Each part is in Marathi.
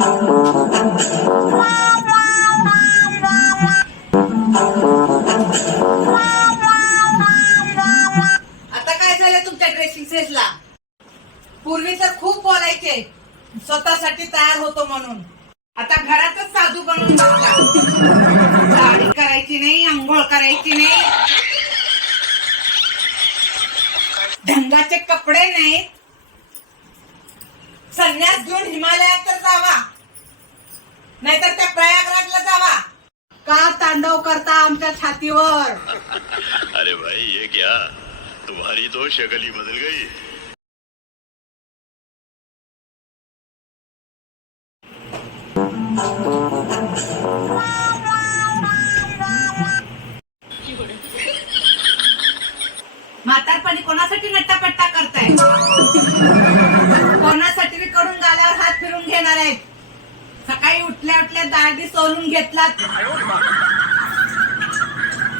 आता काय झालं तुमच्या ड्रेसिंग सेन्सला? पूर्वी तर खूप बोलायचे स्वतःसाठी तयार होतो म्हणून, आता घरातच साधू बनवून बसला. दाढी करायची नाही, अंघोळ करायची नाही, ढंगाचे कपडे नाहीत. संन्यास घेऊन हिमालयात तर जावा, नाहीतर त्या प्रयागराजला जावा. का तांडव करता आमच्या छातीवर? अरे भाई ये क्या, तुम्हारी तो शक्ल ही बदल गई. म्हातारपणी कोणासाठी नट्टापट्टा करताय? कोणासाठी कडून गालावर हात फिरून घेणार आहेत? सकाळी उठल्या उठल्या दाढी सोलून घेतलात,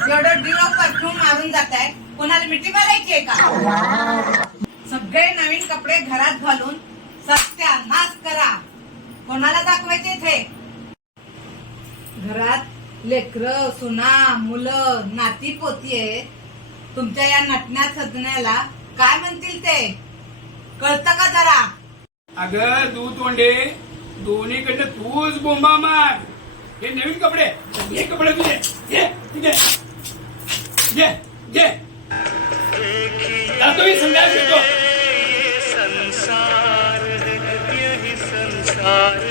एवढं डिओ परफ्यूम मारून जाताय. कोणाला मिठी मारायची आहे का? सगळे नवीन कपडे घरात घालून सत्यानाश करा. कोणाला दाखवायचे इथे? घरात लेकरं, सुना, मुलं, नाती पोती आहे. तुमच्या या नटण्या सजण्याला काय म्हणतील ते कळतं का जरा? अगं तू तोंडे, दोन्हीकडनं तूच बोंबा मार. हे नवीन कपडे, हे कपडे तुझे, घे तुझे, घे घे. जातो मी संध्याकाळी येतो. संसार यही संसार